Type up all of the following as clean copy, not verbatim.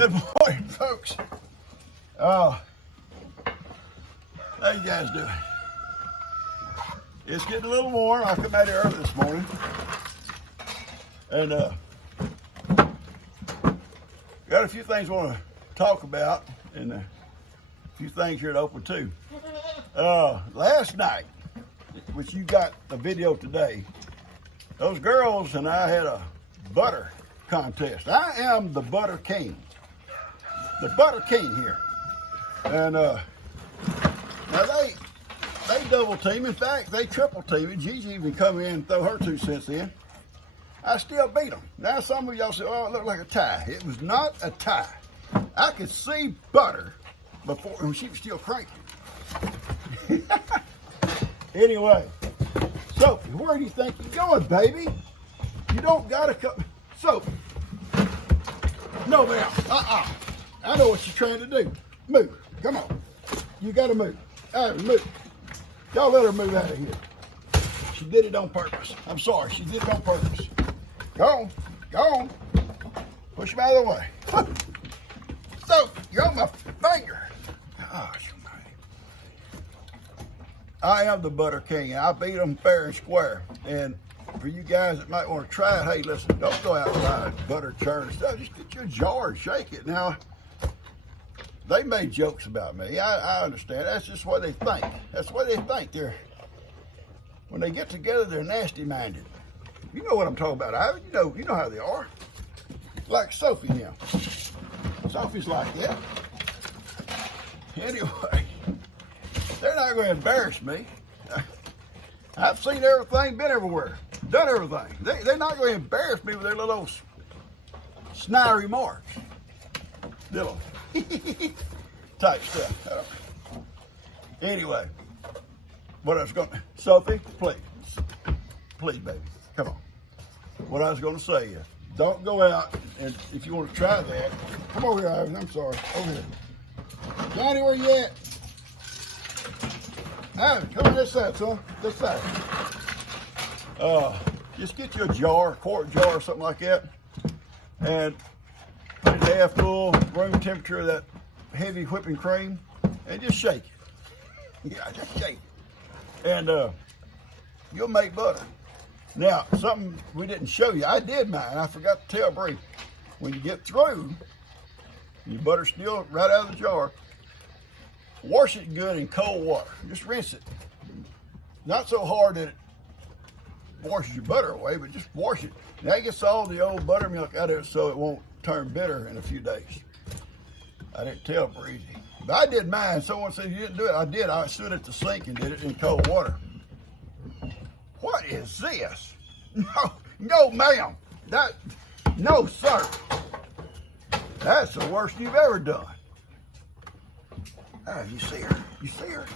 Good morning, folks. How you guys doing? It's getting a little warm. I come out here early this morning, and got a few things I want to talk about, and a few things here to open too. Last night, which you got the video today, those girls and I had a butter contest. I am the butter king. The butter king here. And now they double team. In fact, they triple team me. Gigi even come in and throw her 2 cents in. I still beat them. Now some of y'all say, oh, it looked like a tie. It was not a tie. I could see butter before when she was still cranking. Anyway, Sophie, where do you think you're going, baby? You don't gotta come. Sophie. No, ma'am. I know what you're trying to do. Move. Come on. You gotta move. All right, move. Y'all let her move out of here. She did it on purpose. I'm sorry. She did it on purpose. Go on. Go on. Push him out of the way. Sophie, you're on my finger. Gosh. I am the butter king. I beat them fair and square. And for you guys that might want to try it, hey, listen, don't go outside butter churn and stuff. Just get your jar and shake it. Now, they made jokes about me. I understand. That's just what they think. That's what they think. When they get together, they're nasty-minded. You know what I'm talking about, Ivan. You know how they are. Like Sophie now. Sophie's like that. Anyway, they're not going to embarrass me. I've seen everything, been everywhere, done everything. They're not going to embarrass me with their little snide remarks. Little type stuff. Anyway, what I was going to, Sophie, please, baby, come on. What I was going to say is, don't go out, and if you want to try that, come over here, Ivan. I'm sorry, over here. Johnny, where you at? Ivan, come on this side, son. This side. Just get you a jar, quart jar or something like that, and put it half full, room temperature of that heavy whipping cream, and just shake it. Yeah, just shake it. And you'll make butter. Now, something we didn't show you. I did mine. I forgot to tell Bree. When you get through, your butter's still right out of the jar, wash it good in cold water. Just rinse it. Not so hard that it washes your butter away, but just wash it. Now it gets all the old buttermilk out of it so it won't turn bitter in a few days. I didn't tell Breezy. But I did mine. Someone said you didn't do it. I did. I stood at the sink and did it in cold water. What is this? No, ma'am. No, sir. That's the worst you've ever done. Oh, you see her? You see her?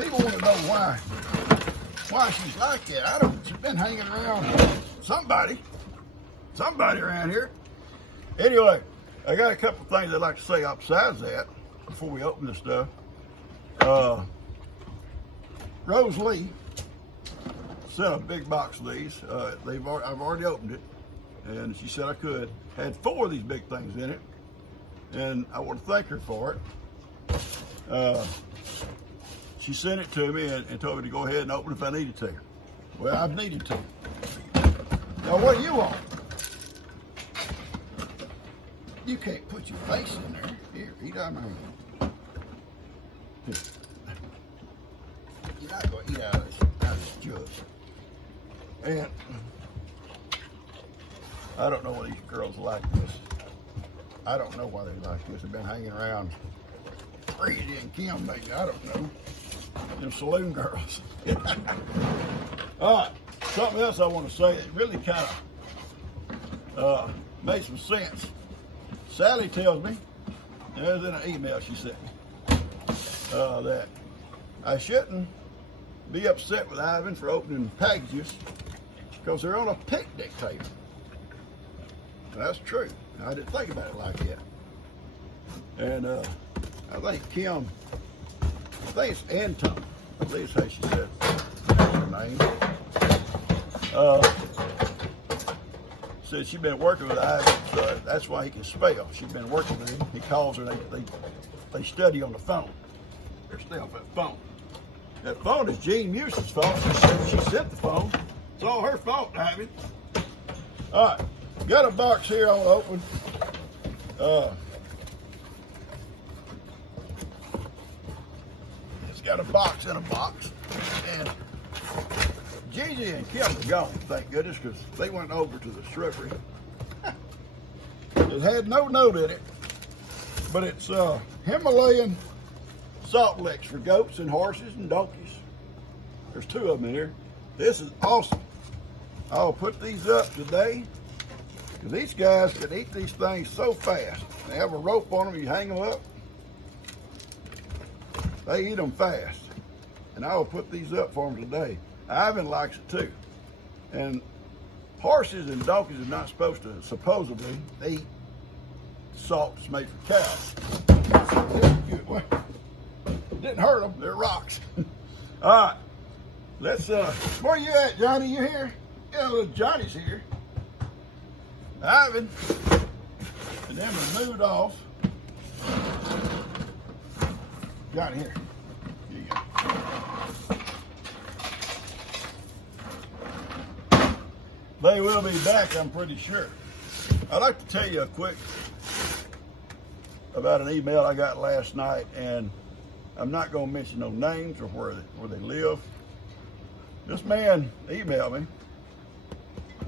People want to know why she's like that. I don't. She's been hanging around somebody around here. Anyway, I got a couple things I'd like to say besides that before we open this stuff. Rose Lee sent a big box of these. I've already opened it, and she said I could. Had 4 of these big things in it, and I want to thank her for it. She sent it to me and told me to go ahead and open it if I needed to. Well, I've needed to. Now, what do you want? You can't put your face in there. Here, eat out of my hand. Here. You're not going to eat out of this jug. And I don't know why these girls like this. I don't know why they like this. They've been hanging around Brady and Kim, maybe. I don't know. Them saloon girls. All right. Something else I want to say. It really kind of made some sense. Sally tells me, there's in an email she sent me, that I shouldn't be upset with Ivan for opening packages because they're on a picnic table. That's true. I didn't think about it like that. And I think Kim, I think it's Anton, I believe that's how she said her name, said she'd been working with Ivan, so that's why he can spell. She's been working with him. He calls her, they study on the phone. They're still off that phone. That phone is Gene Muse's phone. She sent the phone. It's all her fault, Ivan. All right, got a box here I want to open. It's got a box in a box. And Gigi and Kim are gone, thank goodness, because they went over to the shrubbery. It had no note in it, but it's Himalayan salt licks for goats and horses and donkeys. There's 2 of them in here. This is awesome. I'll put these up today, because these guys can eat these things so fast. They have a rope on them, you hang them up. They eat them fast. And I will put these up for them today. Ivan likes it too. And horses and donkeys are not supposed to supposedly eat salt that's made for cows. Well, didn't hurt them, they're rocks. All right, let's, where you at, Johnny? You here? Yeah, little Johnny's here. Ivan, and then we moved off. Johnny, here. Here you go. They will be back, I'm pretty sure. I'd like to tell you a quick about an email I got last night, and I'm not going to mention no names or where they live. This man emailed me,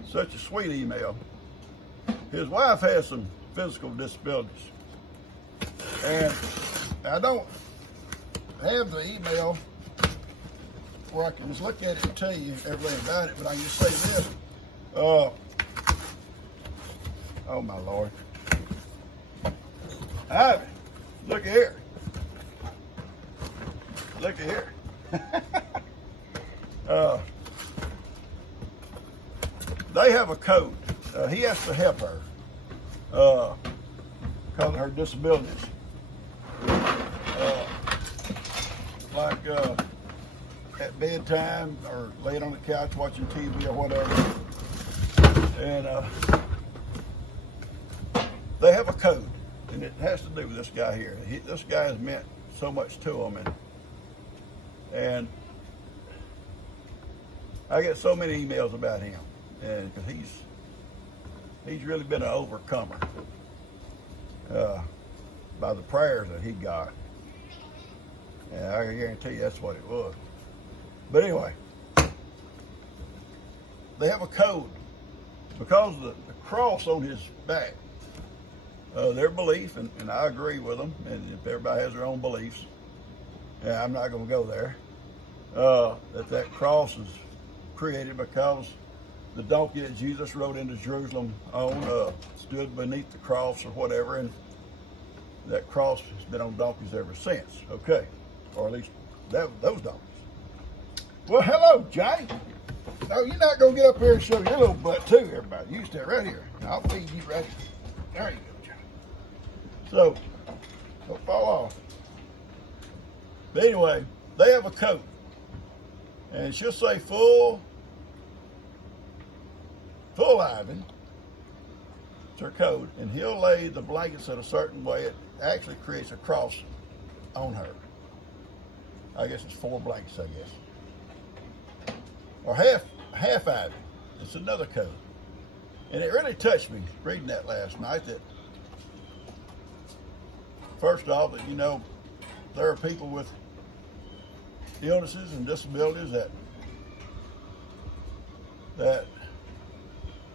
such a sweet email. His wife has some physical disabilities, and I don't have the email where I can just look at it and tell you everything about it, but I can just say this. Oh my Lord. Ivan, look here. Look at here. They have a code. He has to help her because of her disabilities. Like at bedtime or laying on the couch watching TV or whatever. And they have a code, and it has to do with this guy here. This guy has meant so much to them, and I get so many emails about him, and because he's really been an overcomer by the prayers that he got, and I can guarantee you that's what it was. But anyway, they have a code. Because of the cross on his back, their belief, and I agree with them, and if everybody has their own beliefs, yeah, I'm not going to go there, that cross is created because the donkey that Jesus rode into Jerusalem on stood beneath the cross or whatever, and that cross has been on donkeys ever since, okay, or at least those donkeys. Well, hello, Johnny. No, you're not going to get up here and show your little butt too, everybody. You stay right here. I'll feed you right here. There you go, Johnny. So, don't fall off. But anyway, they have a coat. And she'll say full Ivan. It's her code. And he'll lay the blankets in a certain way. It actually creates a cross on her. I guess it's 4 blankets, I guess. Or half Ivan. It's another code. And it really touched me reading that last night, that first off, that, you know, there are people with illnesses and disabilities that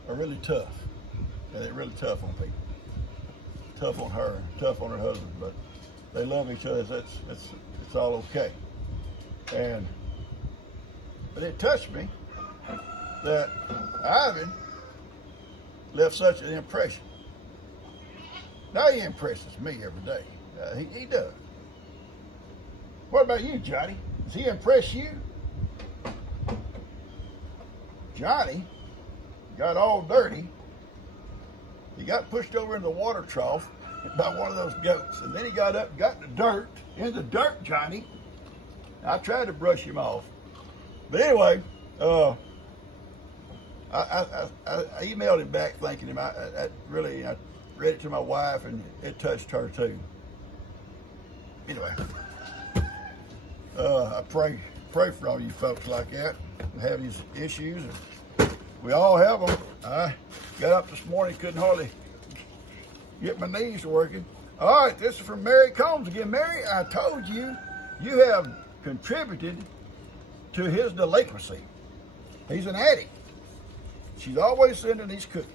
are really tough. And they're really tough on people. Tough on her, tough on her husband, but they love each other. It's all okay. But it touched me that Ivan left such an impression. Now he impresses me every day. He does. What about you, Johnny? Does he impress you? Johnny got all dirty. He got pushed over in the water trough by one of those goats. And then he got up and got in the dirt, Johnny. I tried to brush him off. But anyway, I emailed him back thanking him. I really, I read it to my wife, and it touched her too. Anyway, I pray for all you folks like that who have these issues. We all have them. I got up this morning, couldn't hardly get my knees working. All right, this is from Mary Combs again. Mary, I told you, you have contributed to his delinquency. He's an addict. She's always sending these cookies.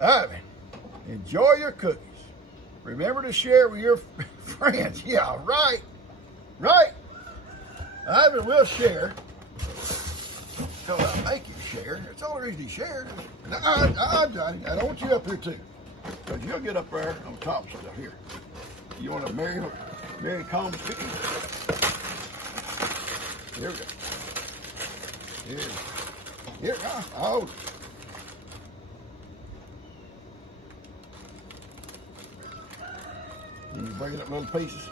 Ivan, enjoy your cookies. Remember to share with your friends. Yeah, right. Right. Ivan will share. So I make him share. That's the only reason he shared. Johnny, I don't want you up here too. Because you'll get up there on top of stuff here. You want to Mary Combs cookie? Here we go. Here, I'll hold it. And you break it up in little pieces.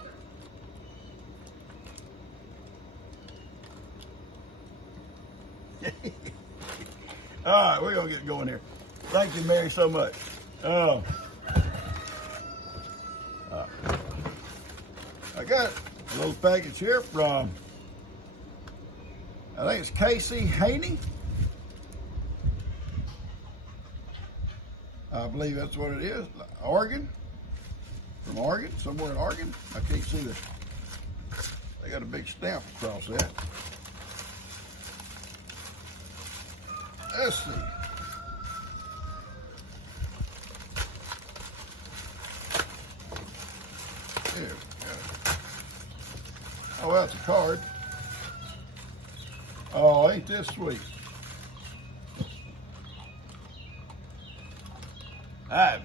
All right, we're gonna get going here. Thank you, Mary, so much. I got a little package here from, I think it's Casey Haney. I believe that's what it is. Oregon. From Oregon, somewhere in Oregon. I can't see this. They got a big stamp across that. Let's see. There we go. Oh, that's a card. Oh, ain't this sweet? Alright,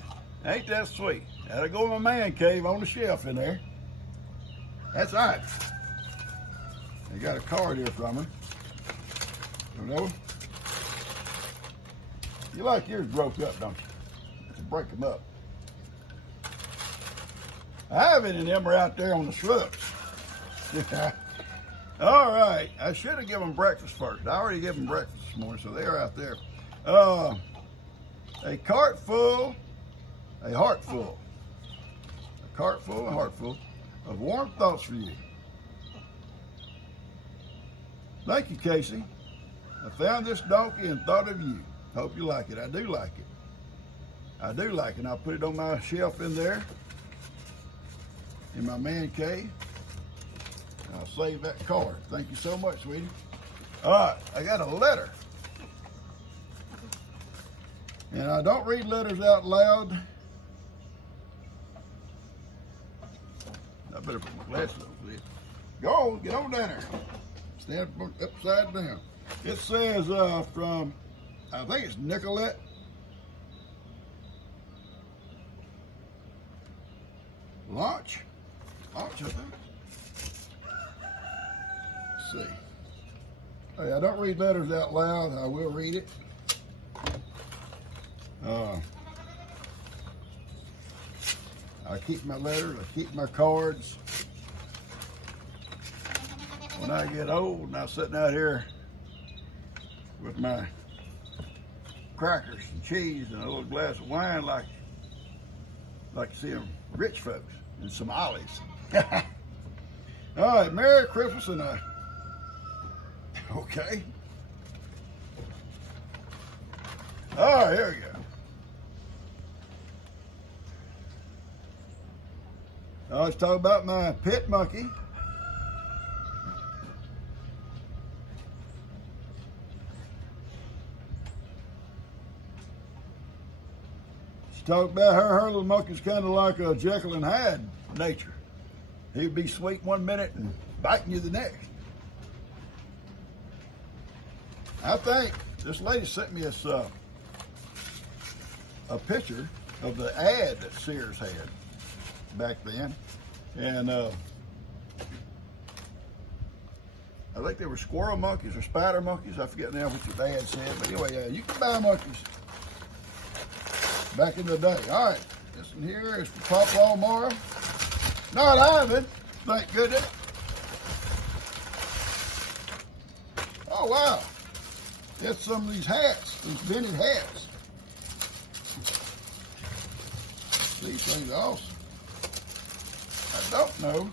ain't that sweet? That'll go in my man cave on the shelf in there. That's all right. They got a card here from her. You know? You like yours broke up, don't you? To break them up. Ivan and them are out there on the shrubs. All right. I should have given them breakfast first. I already gave them breakfast this morning, so they're out there. A cart full of warm thoughts for you. Thank you, Casey. I found this donkey and thought of you. Hope you like it. I do like it. I do like it. I'll put it on my shelf in there, in my man cave. I'll save that card. Thank you so much, sweetie. All right, I got a letter. And I don't read letters out loud. I better put my glasses on, please. Go on, get on down there. Stand upside down. It says from, I think it's Nicolette. Launch, I think. Let's see. Hey, I don't read letters out loud. I will read it. I keep my letters, I keep my cards. When I get old and I'm sitting out here with my crackers and cheese and a little glass of wine, like to see them rich folks and some olives. All right, Merry Christmas and okay. All right, here we go. Let's talk about my pet monkey. Let's talk about her little monkey's kind of like a Jekyll and Hyde nature. He'd be sweet one minute and biting you the next. I think this lady sent me this a picture of the ad that Sears had back then, and I think they were squirrel monkeys or spider monkeys. I forget now what the ad said, but anyway, you can buy monkeys back in the day. All right, this one here is for Papa Mara. Not Ivan, thank goodness. Oh wow, get some of these hats, these vintage hats. These things are awesome. I don't know.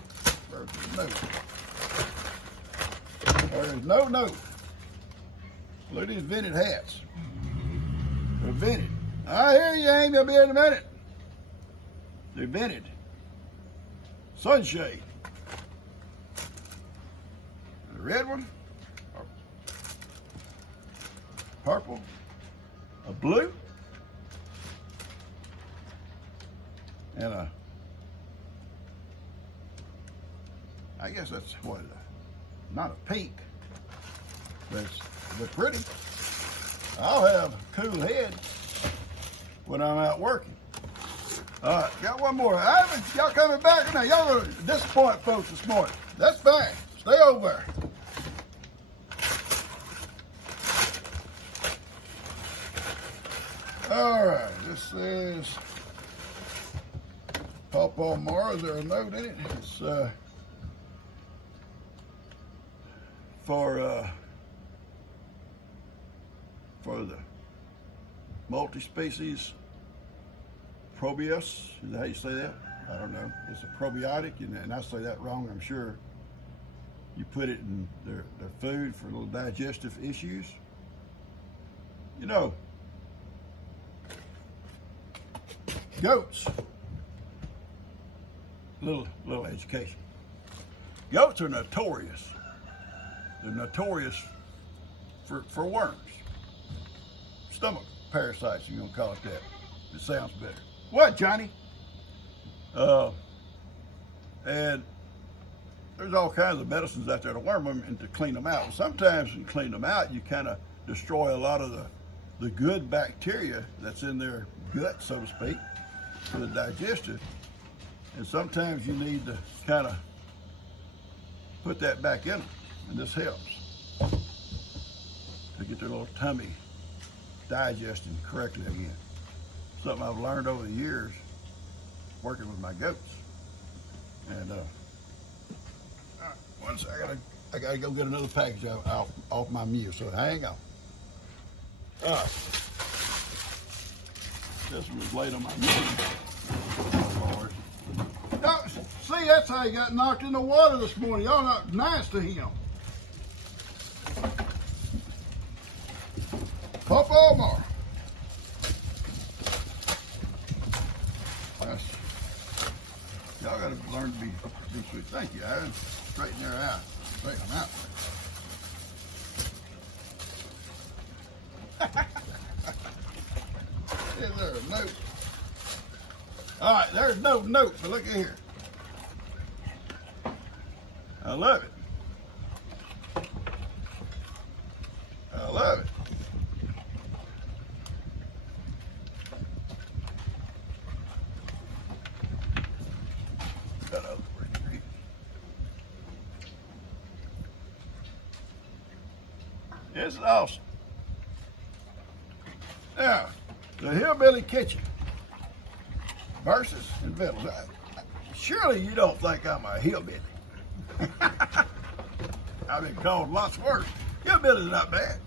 Where's the note? There's no note. Look at these vintage hats. They're vintage. I hear you, Amy. I'll be here in a minute. They're vintage. Sunshade. The red one. Purple. A blue. And I guess that's what, not a pink, but they're pretty. I'll have a cool head when I'm out working. All right, got one more. Y'all coming back or not? Y'all gonna disappoint folks this morning. That's fine. Stay over there. All right, this is Pawpaw Mara. Is there a note in it? It's for the multi-species probius. Is that how you say that? I don't know. It's a probiotic, and I say that wrong, I'm sure. You put it in their food for little digestive issues. You know, goats. Little education. Goats are notorious. They're notorious for worms. Stomach parasites, you're gonna call it that. It sounds better. What, Johnny? And there's all kinds of medicines out there to worm them and to clean them out. Sometimes when you clean them out, you kind of destroy a lot of the good bacteria that's in their gut, so to speak, for the digestion. And sometimes you need to kind of put that back in them, and this helps to get their little tummy digesting correctly again. Something I've learned over the years working with my goats. And once I gotta go get another package off my mule, so hang on. This one was laid on my mule. Oh, Lord. No, see, that's how he got knocked in the water this morning. Y'all not nice to him. Pawpaw Mara. Y'all gotta learn to be sweet. Thank you, Aaron. Straighten her out. Straighten them out. Is there a note? All right, there's no note, but look at here. I love it. I love it. It's awesome. Now, the Hillbilly Kitchen versus Inventors. Surely you don't think I'm a hillbilly. I've been called lots worse. Hillbilly's not bad.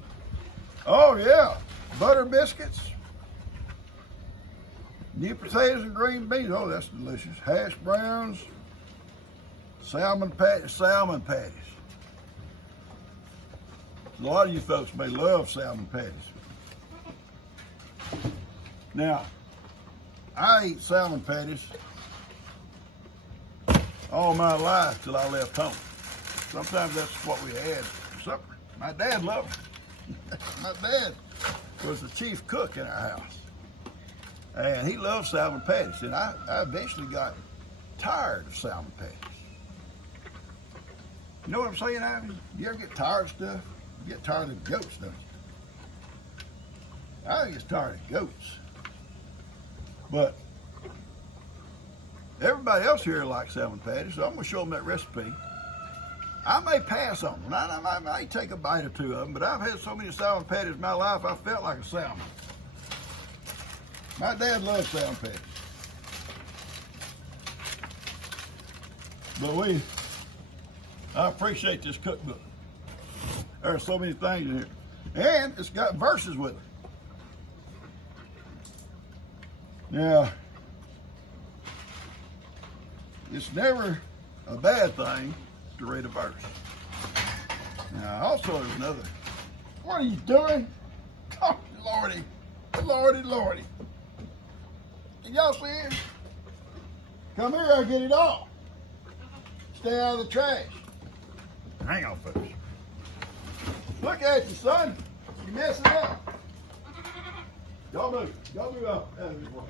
Oh yeah, butter biscuits, new potatoes and green beans. Oh, that's delicious. Hash browns, salmon patties. A lot of you folks may love salmon patties. Now, I eat salmon patties all my life till I left home. Sometimes that's what we had for supper. My dad loved it. My dad was the chief cook in our house. And he loved salmon patties. And I eventually got tired of salmon patties. You know what I'm saying, Ivy? You ever get tired of stuff? You get tired of goats, don't you? I get tired of goats. But everybody else here likes salmon patties, so I'm going to show them that recipe. I may pass on them. I might take a bite or two of them, but I've had so many salmon patties in my life, I felt like a salmon. My dad loves salmon patties. But I appreciate this cookbook. There are so many things in here. And it's got verses with it. Now, it's never a bad thing to read a verse. Now, also there's another. What are you doing? Oh, Lordy, Lordy, Lordy. Can y'all see it? Come here, I'll get it all. Stay out of the trash. Hang on, folks. Look at you, son. You messing up. Y'all move. Y'all move out of this way.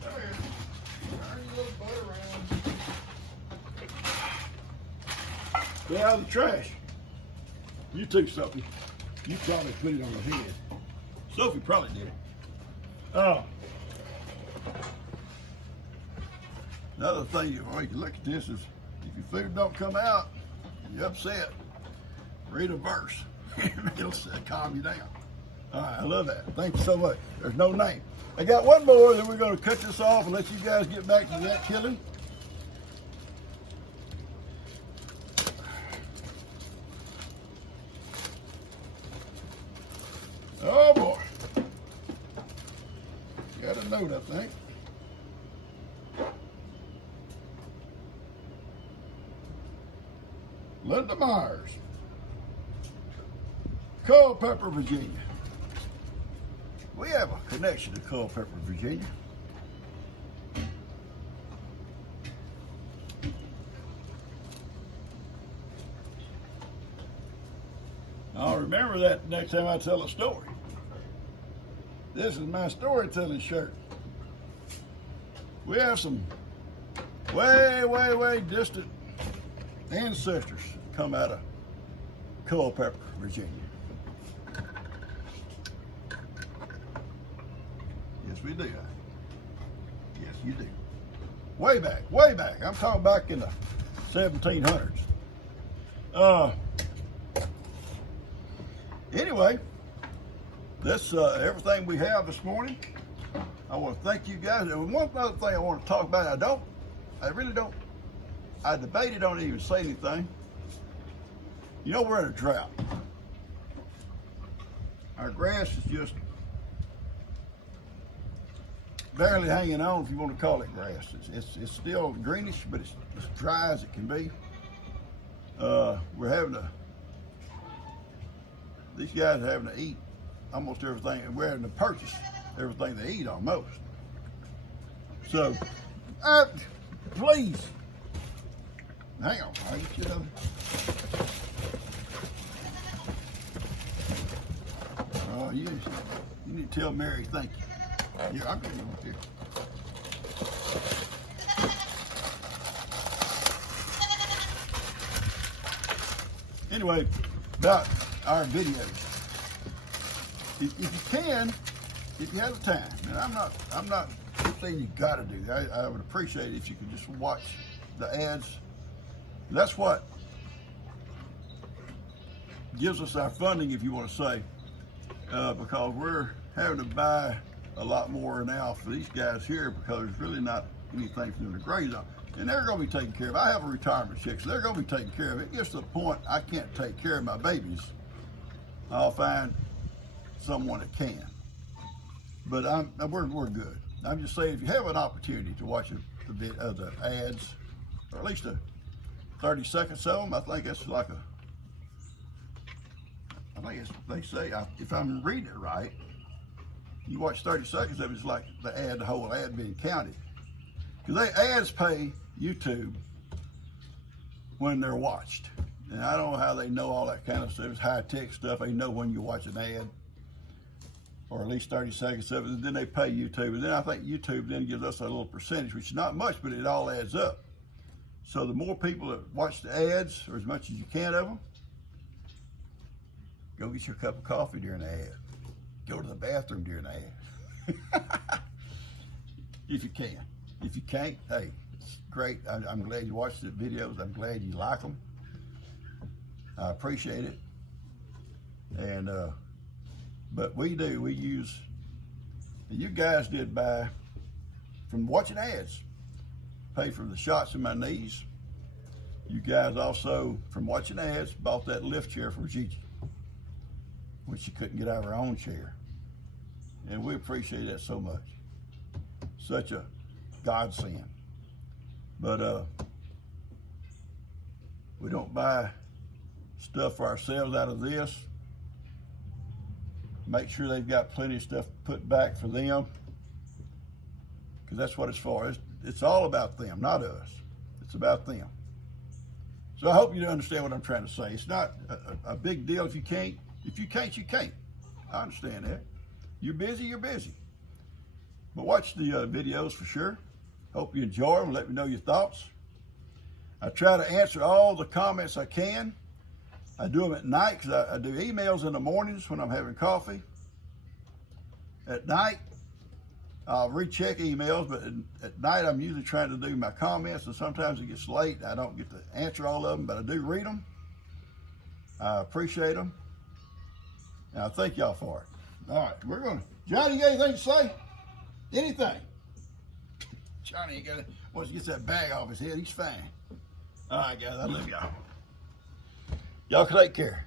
There. Turn your little butt around. Stay out of the trash. You too, Sophie. You probably put it on your head. Sophie probably did it. Oh. Another thing you can look at this is if your food don't come out and you're upset, read a verse. It'll calm you down. All right, I love that. Thank you so much. There's no name. I got one more, then we're going to cut this off and let you guys get back to that killing. Oh boy. Got a note, I think. Linda Myers, Culpeper, Virginia. We have a connection to Culpeper, Virginia. I'll remember that next time I tell a story. This is my storytelling shirt. We have some way, way, way distant ancestors come out of Culpeper, Virginia. Yes, we do. Yes, you do. Way back, way back. I'm talking back in the 1700s. Anyway, that's everything we have this morning. I want to thank you guys. And one other thing I want to talk about, I debated, don't even say anything. You know, we're in a drought. Our grass is just barely hanging on, if you want to call it grass. It's still greenish, but it's as dry as it can be. We're having to, these guys are having to eat almost everything, and we're having to purchase everything they eat almost. So, please, hang on, I'll get you another. Oh, you need to tell Mary thank you. Yeah, I'm getting over here. Anyway, about our videos. If you can, if you have the time, and I'm not saying you got to do that. I would appreciate it if you could just watch the ads. That's what gives us our funding, if you want to say, because we're having to buy a lot more now for these guys here because there's really not anything for them to graze on. And they're going to be taken care of. I have a retirement check, so they're going to be taken care of. It gets to the point I can't take care of my babies. I'll find someone that can. But we're good. I'm just saying, if you have an opportunity to watch a bit of the ads, or at least 30 seconds of them, I think that's like I think it's, they say, if I'm reading it right, you watch 30 seconds of it, it's like the whole ad being counted. Because ads pay YouTube when they're watched. And I don't know how they know all that kind of stuff. It's high-tech stuff. They know when you watch an ad, or at least 30 seconds of it, and then they pay YouTube. And then I think YouTube then gives us a little percentage, which is not much, but it all adds up. So the more people that watch the ads, or as much as you can of them, go get your cup of coffee during the ad. Go to the bathroom during the ad. If you can. If you can't, hey, it's great. I'm glad you watched the videos. I'm glad you like them. I appreciate it. And, but we use, you guys did buy, from watching ads, pay for the shots in my knees, You guys also, from watching ads, bought that lift chair for Gigi, which she couldn't get out of her own chair. And we appreciate that so much. Such a godsend. But we don't buy stuff for ourselves out of this. Make sure they've got plenty of stuff put back for them, because that's what it's for. It's all about them, not us. It's about them. So I hope you understand what I'm trying to say. It's not a big deal if you can't. If you can't, you can't. I understand that. You're busy, you're busy. But watch the videos for sure. Hope you enjoy them. Let me know your thoughts. I try to answer all the comments I can. I do them at night because I do emails in the mornings when I'm having coffee. At night, I'll recheck emails, but at night I'm usually trying to do my comments, and sometimes it gets late. I don't get to answer all of them, but I do read them. I appreciate them, and I thank y'all for it. All right, we're going to, Johnny, you got anything to say? Anything? Johnny ain't got it. Once he gets that bag off his head, he's fine. All right, guys, I love y'all. Y'all take care.